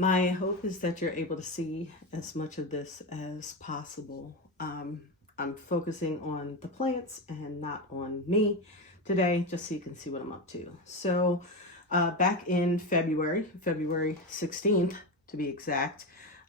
My hope is that you're able to see as much of this as possible. I'm focusing on the plants and not on me today, just so you can see what I'm up to. So back in February 16th to be exact,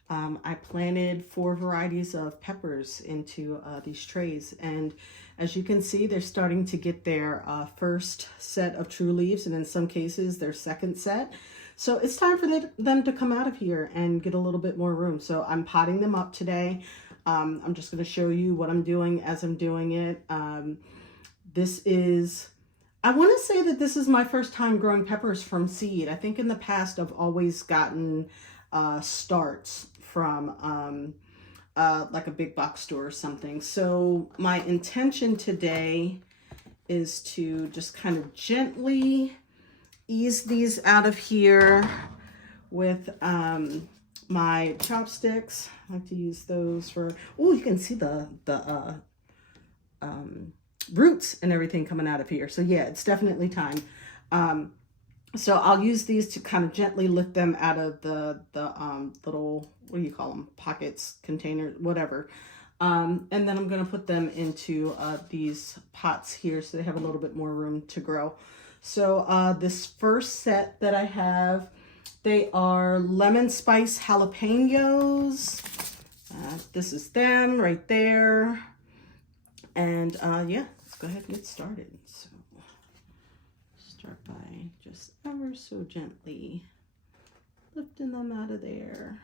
I planted 4 varieties of peppers into these trays. And as you can see, they're starting to get their first set of true leaves, and in some cases, their second set. So it's time for them to come out of here and get a little bit more room. So I'm potting them up today. I'm just going to show you what I'm doing as I'm doing it. I want to say that this is my first time growing peppers from seed. I think in the past I've always gotten starts from like a big box store or something. So my intention today is to just kind of gently ease these out of here with my chopsticks. I like to use those for, oh, you can see the roots and everything coming out of here. So yeah, it's definitely time. So I'll use these to kind of gently lift them out of the little, what do you call them? Pockets, containers, whatever. And then I'm going to put them into these pots here so they have a little bit more room to grow. So this first set that I have, they are lemon spice jalapenos. This is them right there. And yeah, let's go ahead and get started. So start by just ever so gently lifting them out of there.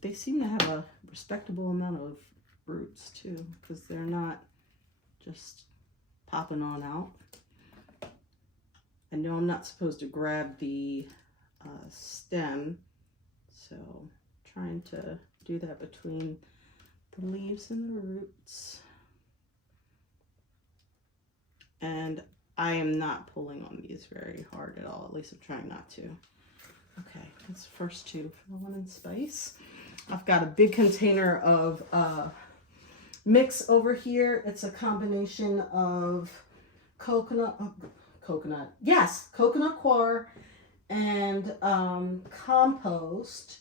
They seem to have a respectable amount of roots too, because they're not just popping on out. I know I'm not supposed to grab the stem, so trying to do that between the leaves and the roots. And I am not pulling on these very hard at all, at least I'm trying not to. Okay, that's the first 2 for the lemon spice. I've got a big container of mix over here. It's a combination of coconut coir and compost.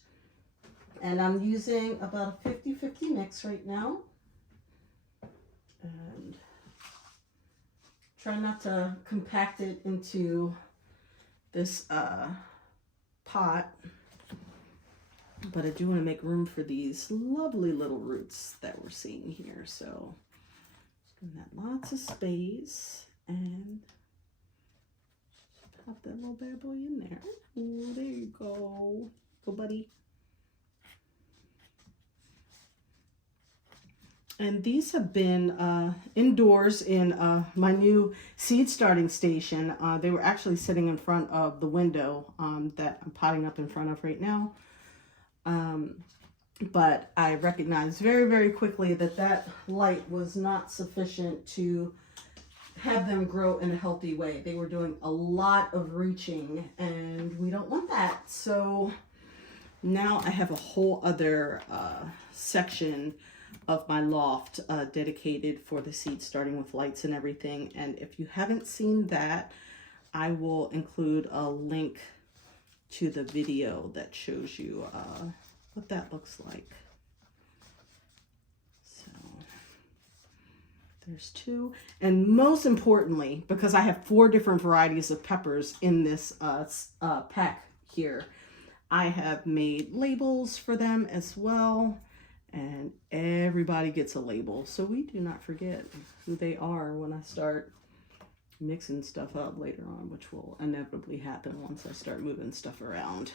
And I'm using about a 50-50 mix right now. And try not to compact it into this pot. But I do want to make room for these lovely little roots that we're seeing here. So give that lots of space and pop that little bad boy in there. Oh, there you go. Go, buddy. And these have been indoors in my new seed starting station. They were actually sitting in front of the window that I'm potting up in front of right now. But I recognized very, very quickly that that light was not sufficient to have them grow in a healthy way. They were doing a lot of reaching, and we don't want that. So now I have a whole other section of my loft dedicated for the seed starting with lights and everything. And if you haven't seen that, I will include a link to the video that shows you what that looks like. So there's 2. And most importantly, because I have 4 different varieties of peppers in this pack here, I have made labels for them as well. And everybody gets a label, so we do not forget who they are when I start mixing stuff up later on, which will inevitably happen once I start moving stuff around.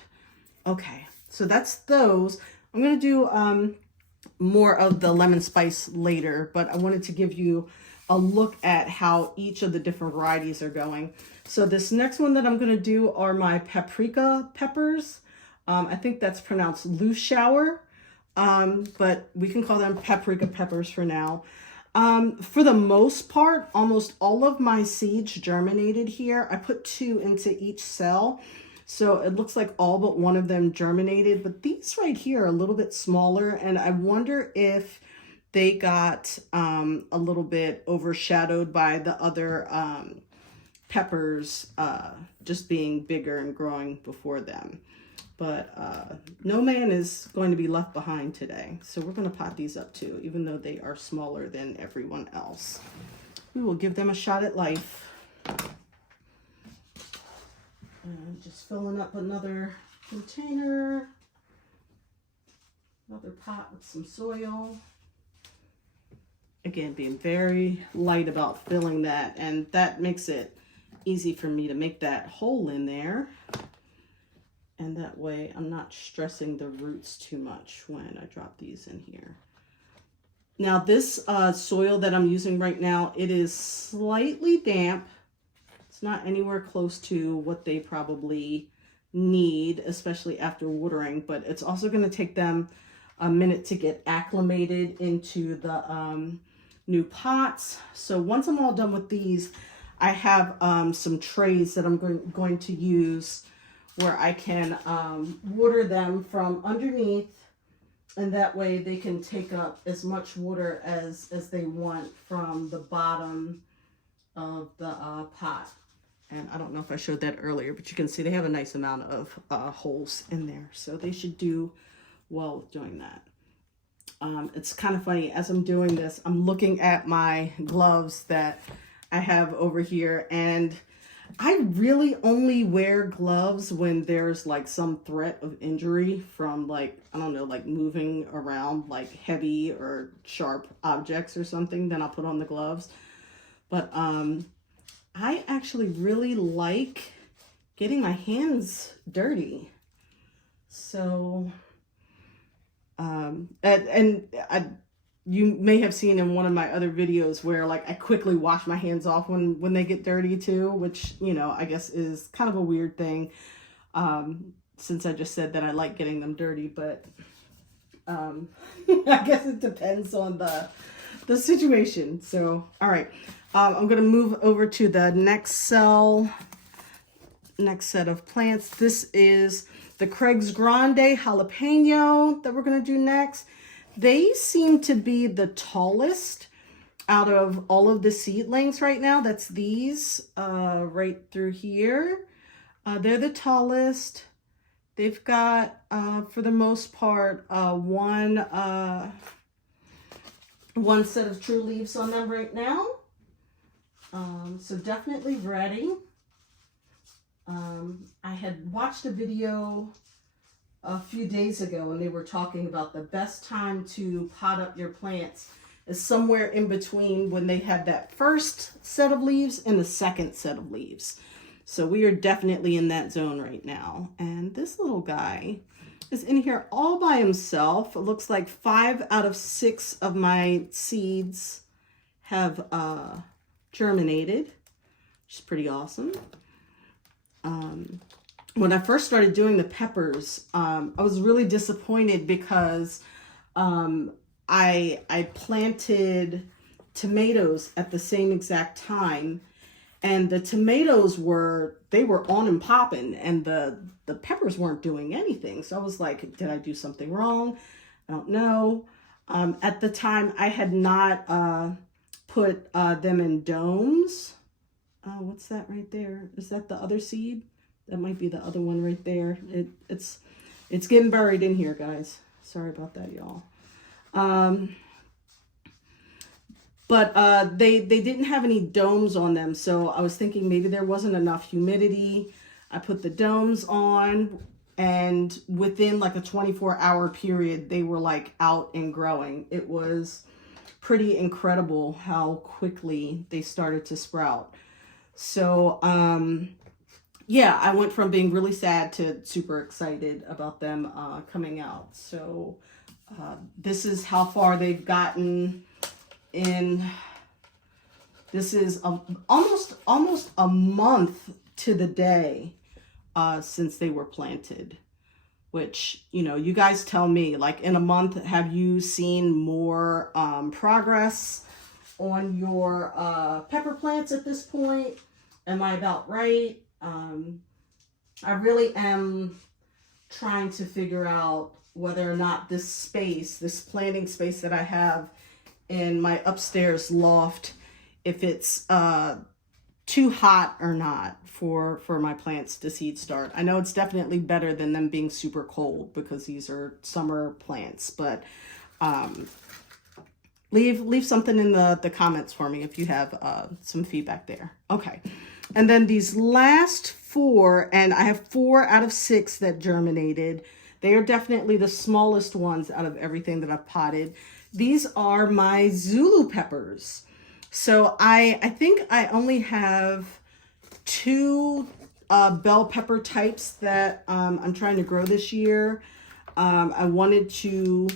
Okay, so that's those. I'm going to do more of the lemon spice later, but I wanted to give you a look at how each of the different varieties are going. So this next one that I'm going to do are my paprika peppers. I think that's pronounced loose shower. But we can call them paprika peppers for now. For the most part, almost all of my seeds germinated here. I put 2 into each cell, so it looks like all but one of them germinated, but these right here are a little bit smaller, and I wonder if they got a little bit overshadowed by the other peppers just being bigger and growing before them. But no man is going to be left behind today. So we're going to pot these up too, even though they are smaller than everyone else. We will give them a shot at life. And just filling up another container. Another pot with some soil. Again, being very light about filling that, and that makes it easy for me to make that hole in there. And that way I'm not stressing the roots too much when I drop these in here. Now this soil that I'm using right now, it is slightly damp. It's not anywhere close to what they probably need, especially after watering, but it's also going to take them a minute to get acclimated into the new pots. So once I'm all done with these, I have some trays that I'm going to use where I can water them from underneath, and that way they can take up as much water as they want from the bottom of the pot. And I don't know if I showed that earlier, but you can see they have a nice amount of holes in there, so they should do well with doing that. It's kind of funny, as I'm doing this, I'm looking at my gloves that I have over here, and I really only wear gloves when there's like some threat of injury from, like, I don't know, like moving around like heavy or sharp objects or something. Then I'll put on the gloves. But I actually really like getting my hands dirty. So you may have seen in one of my other videos where, like, I quickly wash my hands off when they get dirty too, which, you know, I guess is kind of a weird thing, since I just said that I like getting them dirty. But I guess it depends on the situation. So, all right, I'm going to move over to the next set of plants. This is the Craig's Grande jalapeno that we're going to do next. They seem to be the tallest out of all of the seedlings right now. That's these right through here. They're the tallest. They've got, for the most part, one set of true leaves on them right now. So definitely ready. I had watched a video a few days ago, and they were talking about the best time to pot up your plants is somewhere in between when they have that first set of leaves and the second set of leaves. So we are definitely in that zone right now. And this little guy is in here all by himself. It looks like 5 out of 6 of my seeds have germinated, which is pretty awesome. When I first started doing the peppers, I was really disappointed because I planted tomatoes at the same exact time, and the tomatoes were on and popping, and the peppers weren't doing anything. So I was like, did I do something wrong? I don't know. At the time, I had not put them in domes. What's that right there? Is that the other seed? That might be the other one right there. It's getting buried in here, guys. Sorry about that, y'all. But they didn't have any domes on them, so I was thinking maybe there wasn't enough humidity. I put the domes on, and within like a 24-hour period, they were like out and growing. It was pretty incredible how quickly they started to sprout. So, yeah, I went from being really sad to super excited about them coming out. So this is how far they've gotten in. This is almost a month to the day since they were planted, which, you know, you guys tell me, like, in a month, have you seen more progress on your pepper plants at this point? Am I about right? I really am trying to figure out whether or not this planting space that I have in my upstairs loft, if it's too hot or not for my plants to seed start. I know it's definitely better than them being super cold because these are summer plants, but leave something in the comments for me if you have some feedback there. Okay. And then these last 4, and I have 4 out of 6 that germinated. They are definitely the smallest ones out of everything that I've potted. These are my Zulu peppers. So I think I only have 2 bell pepper types that I'm trying to grow this year. I wanted to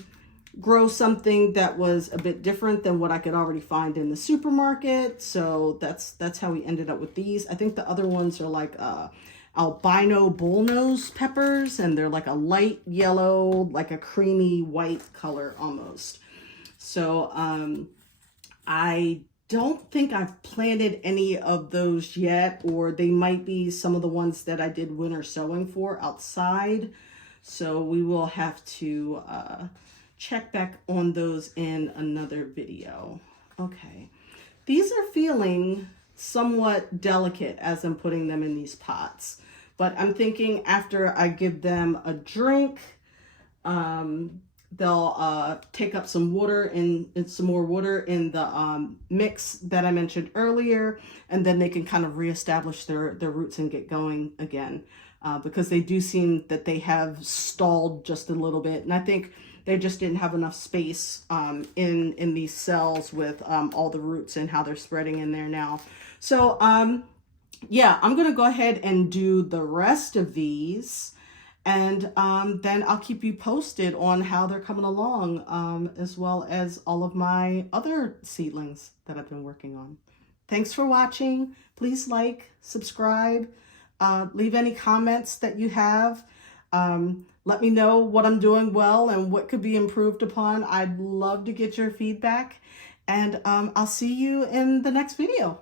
grow something that was a bit different than what I could already find in the supermarket. So that's how we ended up with these. I think the other ones are like albino bullnose peppers, and they're like a light yellow, like a creamy white color almost. So I don't think I've planted any of those yet, or they might be some of the ones that I did winter sowing for outside. So we will have to check back on those in another video. Okay, these are feeling somewhat delicate as I'm putting them in these pots, but I'm thinking after I give them a drink, they'll take up some water and some more water in the mix that I mentioned earlier, and then they can kind of reestablish their roots and get going again, because they do seem that they have stalled just a little bit, and I think they just didn't have enough space in these cells with all the roots and how they're spreading in there now. So yeah, I'm gonna go ahead and do the rest of these, and then I'll keep you posted on how they're coming along, as well as all of my other seedlings that I've been working on. Thanks for watching. Please like, subscribe, leave any comments that you have. Let me know what I'm doing well and what could be improved upon. I'd love to get your feedback, and I'll see you in the next video.